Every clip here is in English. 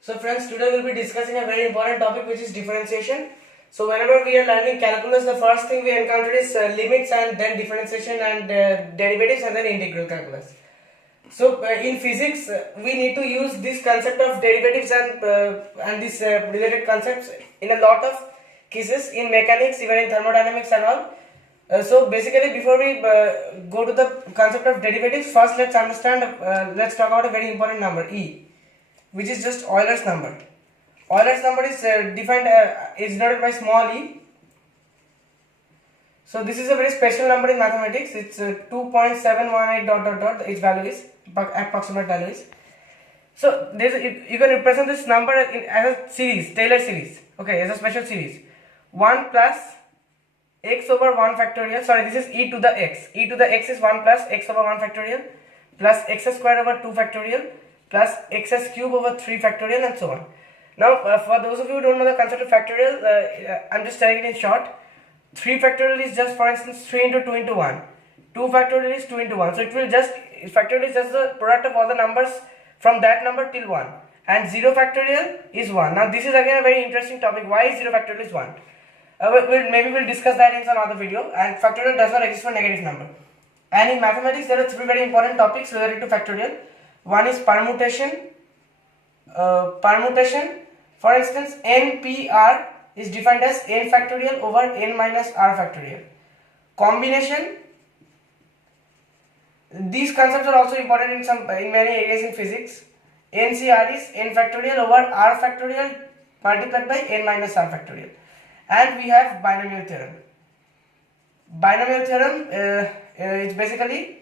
So friends, today we'll be discussing a very important topic, which is differentiation. So whenever we are learning calculus, the first thing we encounter is limits, and then differentiation, and derivatives, and then integral calculus. So in physics, we need to use this concept of derivatives and these related concepts in a lot of cases in mechanics, even in thermodynamics and all. So basically, before we go to the concept of derivatives, first let's understand. Let's talk about a very important number, E, which is just Euler's number. Euler's number is is denoted by small e. So this is a very special number in mathematics. It's 2.718 dot dot dot. Its value is approximate value is. So you can represent this number as a series, Taylor series. Okay, as a special series. 1 plus x over 1 factorial. Sorry, this is e to the x. E to the x is 1 plus x over 1 factorial plus x square over 2 factorial plus xs cube over 3 factorial and so on. Now, for those of you who don't know the concept of factorial, I'm just telling it in short. 3 factorial is just, for instance, 3 into 2 into 1. 2 factorial is 2 into 1. So it will just, factorial is just the product of all the numbers from that number till 1. And 0 factorial is 1. Now this is again a very interesting topic. Why is 0 factorial is 1? Maybe we'll discuss that in some other video. And factorial does not exist for negative number. And in mathematics, there are 3 very important topics related to factorial. One is permutation. For instance, NPR is defined as n factorial over n minus r factorial. Combination. These concepts are also important in many areas in physics. NCR is n factorial over r factorial multiplied by n minus r factorial. And we have binomial theorem. Binomial theorem is basically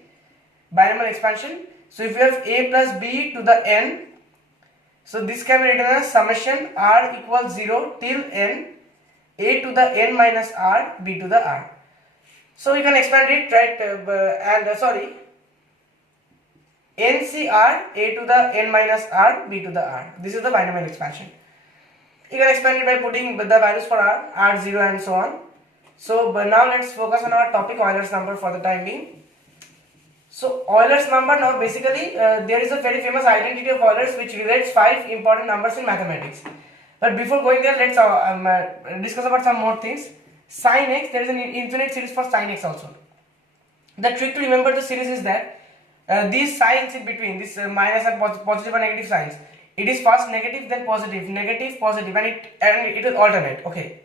binomial expansion. So if you have a plus b to the n, so this can be written as summation r equals 0 till n, a to the n minus r, b to the r. So you can expand it, right? NCR, a to the n minus r, b to the r. This is the binomial expansion. You can expand it by putting the values for r, r0 and so on. So but now let's focus on our topic, Euler's number, for the time being. So Euler's number, now basically there is a very famous identity of Euler's which relates 5 important numbers in mathematics. But before going there, let's discuss about some more things. Sine x, there is an infinite series for sine x also. The trick to remember the series is that these signs in between, this minus and positive and negative signs, it is first negative, then positive, negative, positive, and it will alternate. Okay,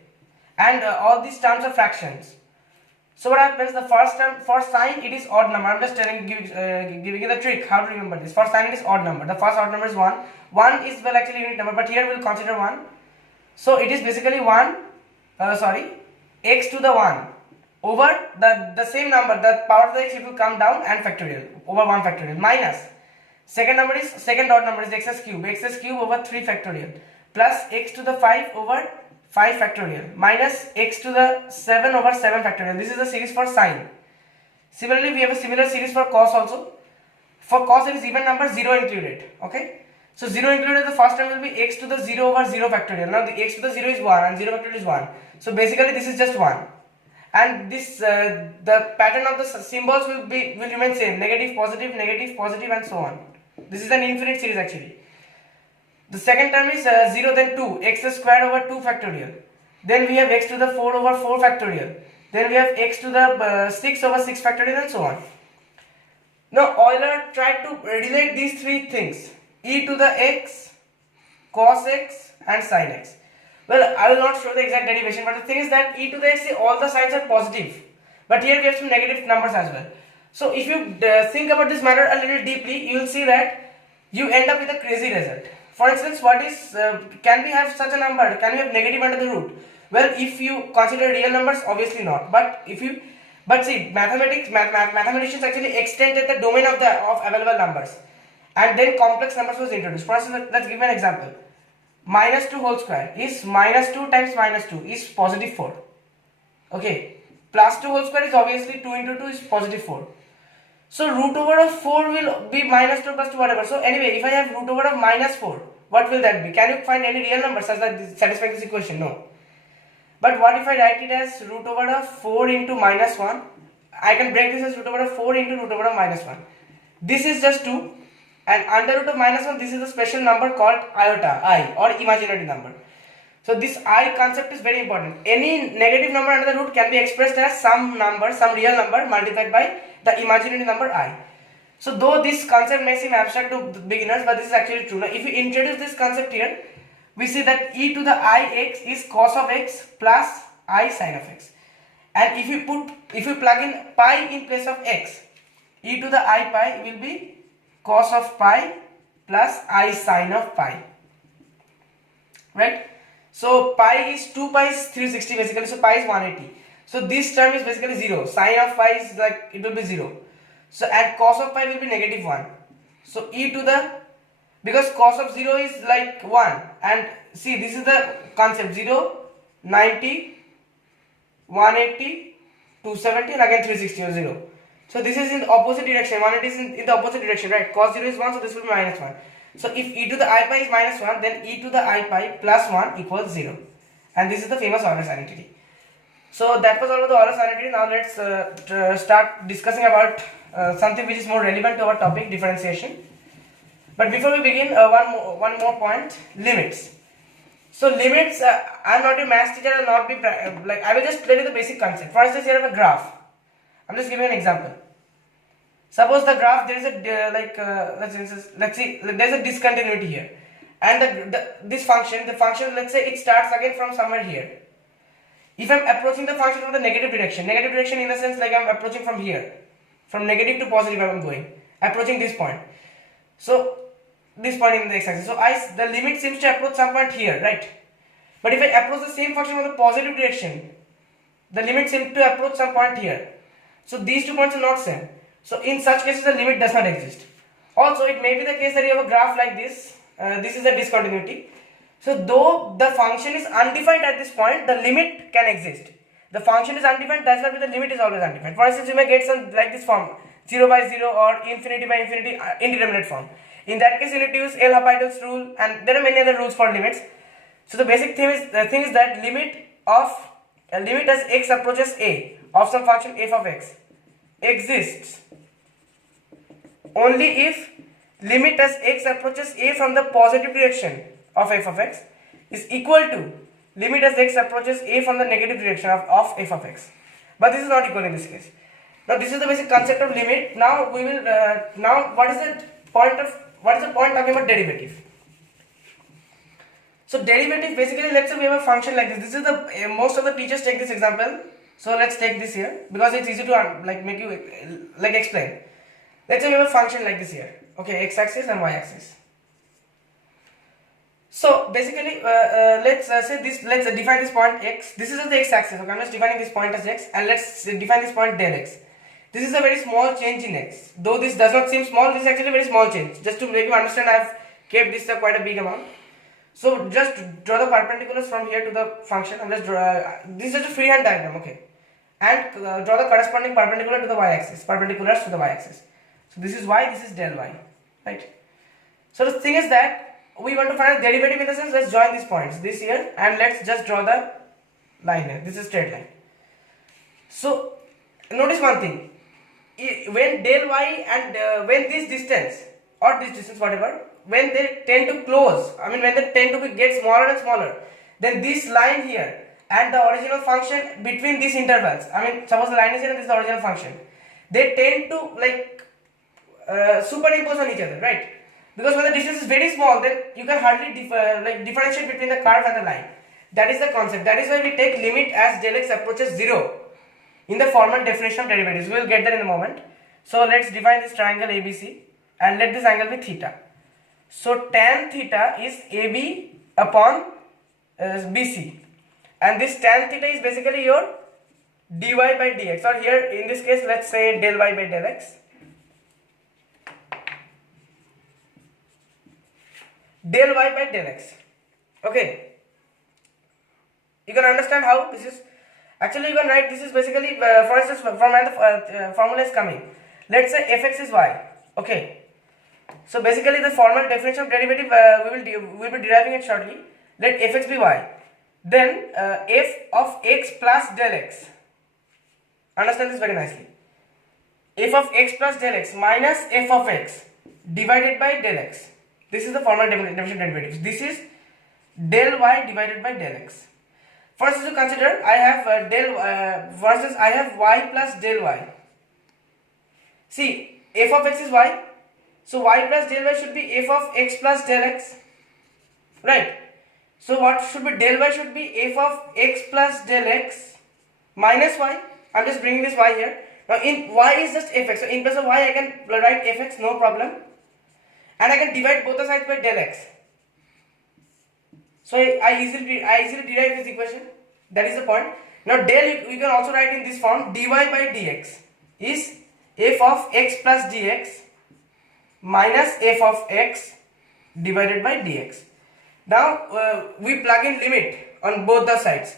and all these terms are fractions. So what happens, the first term for sine, it is odd number. I'm just giving you the trick how to remember this. For sine, it is odd number. The first odd number is 1. 1 is, well, actually unit number, but here we will consider 1. So it is basically x to the 1 over the same number, the power of the x, it will come down and factorial over 1 factorial, minus second odd number is xs cube over 3 factorial plus x to the 5 over 5 factorial minus x to the 7 over 7 factorial. This is the series for sine. Similarly, we have a similar series for cos also. For cos, it is even number, 0 included. Okay, so 0 included, the first term will be x to the 0 over 0 factorial. Now the x to the 0 is 1 and 0 factorial is 1. So basically this is just 1. And this the pattern of the symbols will remain same, negative, positive, and so on. This is an infinite series actually. The second term is 0, then 2, x square over 2 factorial. Then we have x to the 4 over 4 factorial. Then we have x to the 6 over 6 factorial and so on. Now Euler tried to relate these 3 things, e to the x, cos x and sin x. Well, I will not show the exact derivation, but the thing is that e to the x, all the signs are positive. But here we have some negative numbers as well. So if you think about this matter a little deeply, you will see that you end up with a crazy result. For instance, can we have such a number? Can we have negative under the root? Well, if you consider real numbers, obviously not. But see, mathematicians actually extended the domain of available numbers, and then complex numbers was introduced. For instance, let's give an example. Minus 2 whole square is minus 2 times minus 2 is positive 4. Okay, plus 2 whole square is obviously 2 into 2 is positive 4. So root over of 4 will be minus 2 plus 2, whatever. So anyway, if I have root over of minus 4, what will that be? Can you find any real number such that satisfies this equation? No. But what if I write it as root over of 4 into minus 1? I can break this as root over of 4 into root over of minus 1. This is just 2. and under root of -1, this is a special number called iota, I, or imaginary number. So this I concept is very important. Any negative number under the root can be expressed as some number, some real number multiplied by the imaginary number I. So though this concept may seem abstract to beginners, but this is actually true. Now if we introduce this concept here, we see that e to the ix is cos of x plus I sine of x. And if you plug in pi in place of x, e to the I pi will be cos of pi plus I sine of pi. Right? So pi is 2 pi is 360 basically, so pi is 180. So this term is basically 0. Sine of pi is like, it will be 0. So and cos of pi will be -1. So e to the, because cos of 0 is like 1, and see this is the concept: 0, 90, 180, 270, and again 360 or 0. So this is in the opposite direction, 180 is in the opposite direction, right? Cos 0 is 1, so this will be -1. So if e to the I pi is -1, then e to the I pi plus 1 equals 0. And this is the famous Euler's identity. So that was all about the Euler's identity. Now let's start discussing about something which is more relevant to our topic, differentiation. But before we begin, one more point: limits. So limits, I am not a math teacher, I will not be like, I will just tell you the basic concept. For instance, here I have a graph. I am just giving an example. Suppose the graph, there is a let's see, there is a discontinuity here, and this function, let's say it starts again from somewhere here. If I am approaching the function from the negative direction in the sense like I am approaching from here, from negative to positive I am going, approaching this point. So this point in the x-axis. So the limit seems to approach some point here, right? But if I approach the same function from the positive direction, the limit seems to approach some point here. So these two points are not same. So in such cases the limit does not exist. Also it may be the case that you have a graph like this. This is a discontinuity. So though the function is undefined at this point, the limit can exist. The function is undefined, that's why the limit is always undefined. For instance, you may get some like this form, 0 by 0 or infinity by infinity, indeterminate form. In that case, you need to use L'Hopital's rule, and there are many other rules for limits. So the basic thing is that limit as x approaches a of some function f of x exists only if limit as x approaches a from the positive direction of f of x is equal to limit as x approaches a from the negative direction of f of x. But this is not equal in this case. Now this is the basic concept of limit. Now we will what is the point talking about derivative? So derivative, basically, let's say we have a function like this. This is the most of the teachers take this example. So let's take this here because it's easy to make you explain. Let's say we have a function like this here. Okay, x-axis and y-axis. So basically, let's define this point x. This is the x-axis. Okay, I'm just defining this point as x, and let's define this point del x. This is a very small change in x. Though this does not seem small, this is actually a very small change. Just to make you understand, I have kept this quite a big amount. So just draw the perpendiculars from here to the function. I'm just this is just a freehand diagram, okay? And draw the corresponding perpendicular to the y-axis, perpendiculars to the y-axis. So this is y, this is del y, right? So the thing is that we want to find a derivative in the sense, let's join these points, this here, and let's just draw the line here. This is straight line. So notice one thing. When del y and when this distance or this distance, whatever, when they tend to close, when they tend to get smaller and smaller, then this line here and the original function between these intervals, suppose the line is here and this is the original function, they tend to superimpose on each other, right? Because when the distance is very small, then you can hardly differentiate between the curve and the line. That is the concept. That is why we take limit as del x approaches 0 in the formal definition of derivatives. We will get there in a moment. So let's define this triangle ABC and let this angle be theta. So tan theta is AB upon BC, and this tan theta is basically your dy by dx, or here in this case let's say del y by del x. Del y by del x. Okay, you can understand how this is. Actually, you can write this is basically, for instance, from where the formula is coming. Let's say fx is y. Okay. So basically, the formal definition of derivative we will be deriving it shortly. Let fx be y. Then f of x plus del x. Understand this very nicely. F of x plus del x minus f of x divided by del x. This is the formal definition of derivatives. This is del y divided by del x. First, to consider, I have versus I have y plus del y. See, f of x is y, so y plus del y should be f of x plus del x, right? So what should be del y should be f of x plus del x minus y. I'm just bringing this y here. Now in y is just fx, so in place of y I can write fx, no problem, and I can divide both the sides by del x. So I easily derive this equation. That is the point. Now del you can also write in this form: dy by dx is f of x plus dx minus f of x divided by dx. Now we plug in limit on both the sides.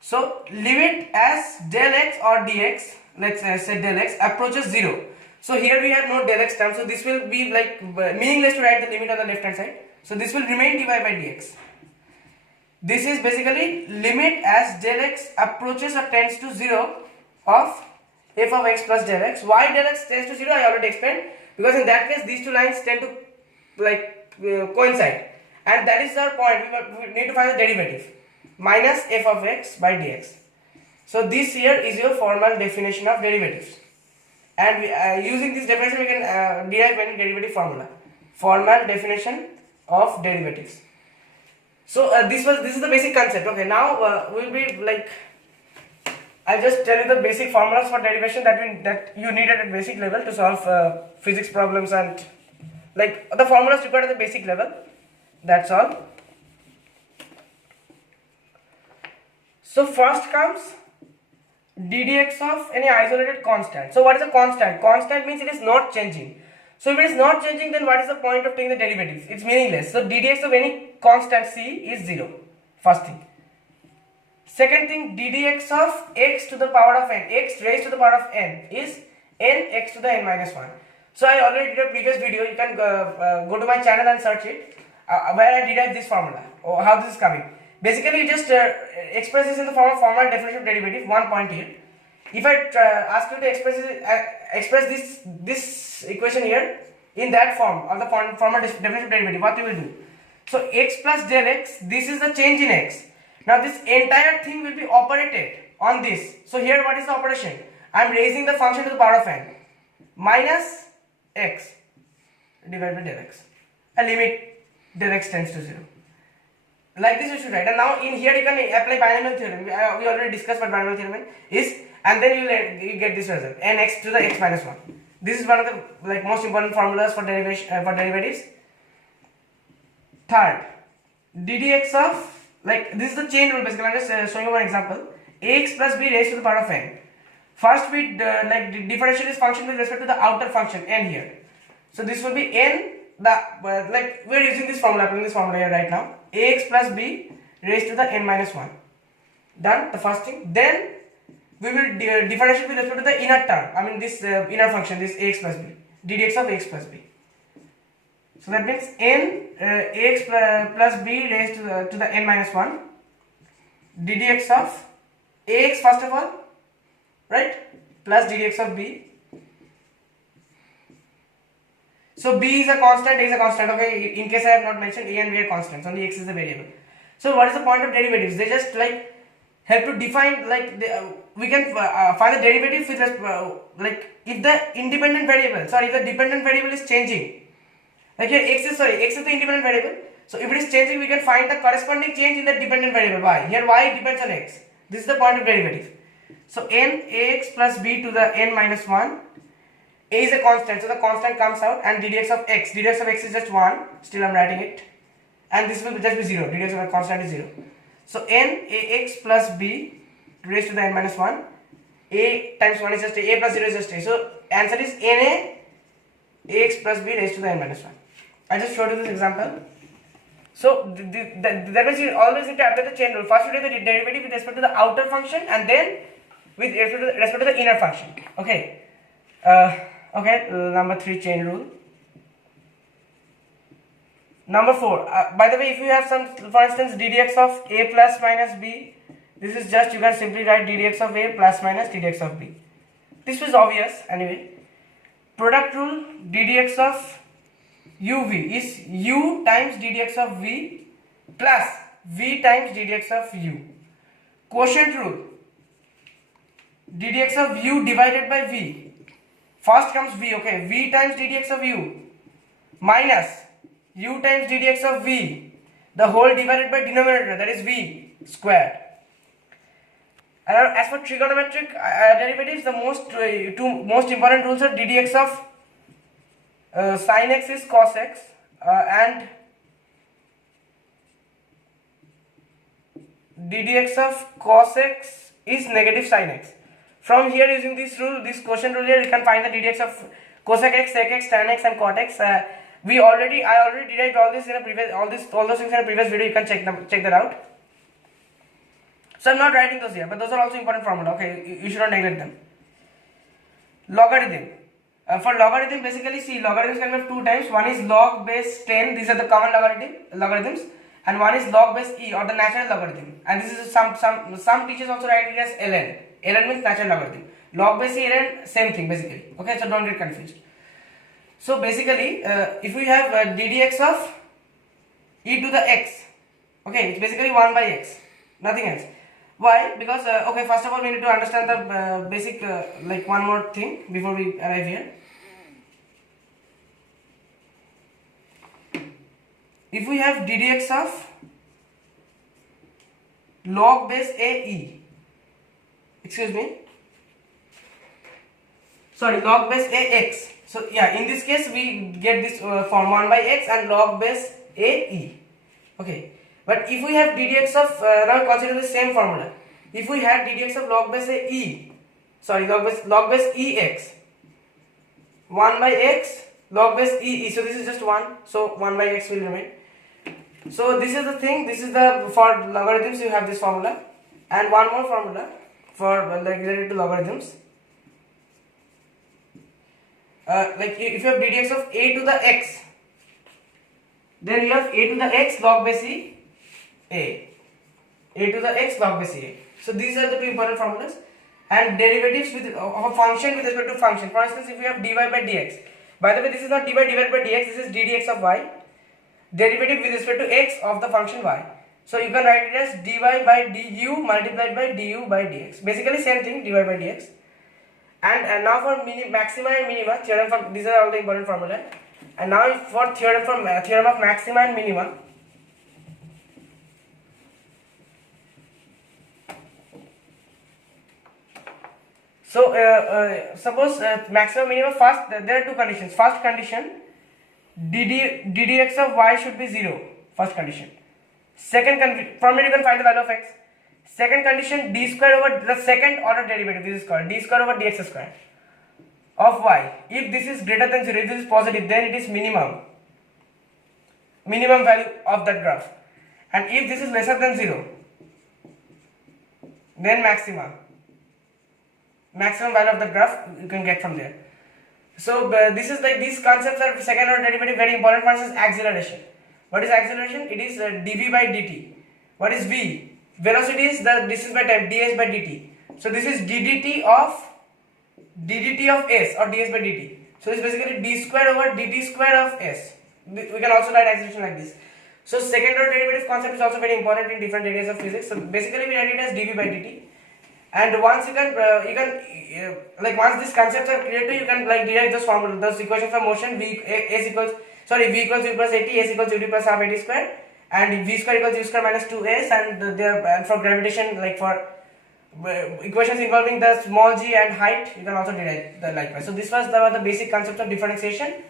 So limit as del x or dx, let's say del x approaches 0. So here we have no del x term, so this will be like meaningless to write the limit on the left hand side. So this will remain dy by dx. This is basically limit as del x approaches or tends to 0 of f of x plus del x. Why del x tends to 0 I already explained, because in that case these two lines tend to like coincide, and that is our point. We need to find the derivative, minus f of x by dx. So this here is your formal definition of derivatives, and using this definition we can derive any derivative formula. Formal definition of derivatives. So this is the basic concept. Okay, now we'll be like, I'll just tell you the basic formulas for derivation that you needed at basic level to solve physics problems, and like the formulas required at the basic level. That's all. So first comes ddx of any isolated constant. So what is a constant? Constant means it is not changing. So if it is not changing, then what is the point of taking the derivatives? It's meaningless. So ddx of any constant c is 0. First thing. Second thing, ddx of x to the power of n, x raised to the power of n is n x to the n minus 1. So I already did a previous video. You can go to my channel and search it, where I derived this formula, or how this is coming. Basically, you just express this in the form of formal definition of derivative. One point here. If I ask you to express this equation here in that form, or the formal definition of derivative, what you will do? So x plus del x, this is the change in x. Now this entire thing will be operated on this. So here what is the operation? I am raising the function to the power of n minus x divided by del x. A limit del x tends to 0. Like this you should write. And now in here you can apply binomial theorem. We already discussed what binomial theorem is, and then you get this result: nx to the x minus 1. This is one of the most important formulas for derivation for derivatives. Third, ddx of, this is the chain rule basically. I'm just showing you one example. Ax plus b raised to the power of n. First we differentiate this function with respect to the outer function n here. So this will be n. We're using this formula, applying this formula here right now. Ax plus b raised to the n minus 1. Done, the first thing. Then we will differentiate with respect to the inner term. I mean this inner function, this ax plus b. ddx of ax plus b. So that means n ax plus b raised to the n minus 1. ddx of ax first of all, right? Plus ddx of b. So b is a constant, a is a constant. Okay, in case I have not mentioned, a and b are constants, only x is the variable. So what is the point of derivatives? They just help to define, we can find the derivative with if the independent variable, if the dependent variable is changing. Like here x is the independent variable. So if it is changing, we can find the corresponding change in the dependent variable y. Here y depends on x. This is the point of derivative. So n ax plus b to the n minus 1. A is a constant, so the constant comes out, and ddx of x is just 1, still I am writing it, and this will just be 0, ddx of a constant is 0. So n ax plus b raised to the n minus 1, a times 1 is just a plus 0 is just a, so answer is na ax plus b raised to the n minus 1. I just showed you this example. So that means you always need to apply the chain rule. First you take the derivative with respect to the outer function, and then with respect to the inner function. Okay. Number 3, chain rule. Number 4, by the way, if you have for instance, ddx of a plus minus b, this is just, you can simply write ddx of a plus minus ddx of b. This was obvious anyway. Product rule, ddx of uv is u times d dx of v plus v times d dx of u. Quotient rule, d dx of u divided by v, first comes v, okay, v times d dx of u minus u times d dx of v, the whole divided by denominator, that is v squared. And as for trigonometric derivatives, the two most important rules are d dx of sin x is cos x and d dx of cos x is negative sin x. From here, using this rule, this quotient rule here, you can find the d dx of cosec x, sec x, tan x and cot x. I already derived all this in a previous, all those things in a previous video. You can check that out. So I'm not writing those here, but those are also important formula. Okay, you should not neglect them. Logarithm. For logarithm, basically, see, logarithms can be of two types. One is log base 10. These are the common logarithms, and one is log base e, or the natural logarithm. And this is some teachers also write it as ln. ln means natural logarithm. Log base e, ln, same thing basically. Okay, so don't get confused. So basically, if we have d dx of e to the x, okay, it's basically 1 by x, nothing else. Why? Because okay, first of all, we need to understand the basic like one more thing before we arrive here. If we have d dx of log base a e, excuse me, sorry, log base a x. So yeah, in this case we get this form 1 by x and log base a e. Okay. But if we have d dx of, now consider the same formula. If we had d dx of log base e, sorry, log base ex, 1 by x, log base e, so this is just 1, so 1 by x will remain. So this is the thing, this is the, for logarithms you have this formula, and one more formula for related to logarithms. Like if you have d dx of a to the x, then you have a to the x log base e, a to the x log base a. So these are the two important formulas. And derivatives with of a function with respect to function. For instance, if we have dy by dx, by the way, this is not dy divided by dx, this is d dx of y, derivative with respect to x of the function y. So you can write it as dy by du multiplied by du by dx. Basically same thing, dy by dx. And now for maxima and minima, theorem for, these are all the important formula. And now for theorem of maxima and minima. So suppose maximum minimum, first there are two conditions. First condition, d dx of y should be 0, first condition. Second from it you can find the value of x. Second condition, d square over the second order derivative, this is called d square over dx square of y. If this is greater than 0, if this is positive, then it is minimum value of that graph. And if this is lesser than 0, then maximum value of the graph you can get from there. So this is like, these concepts are second order derivative, very important. For instance, acceleration. What is acceleration? It is dv by dt. What is v? Velocity is the distance by time, ds by dt. So this is ddt of s, or ds by dt. So it's basically d square over dt square of s. We can also write acceleration like this. So second order derivative concept is also very important in different areas of physics. So basically we write it as dv by dt. And once you can like once these concepts are clear to you, can like derive this formula, those equations for motion. v equals u plus at, s equals ut plus half at square, and v square equals u square minus 2s, and for gravitation, like for equations involving the small g and height, you can also derive the likewise. So this was the basic concept of differentiation.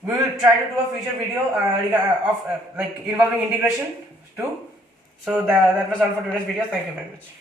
We will try to do a future video of like involving integration too. So that was all for today's video. Thank you very much.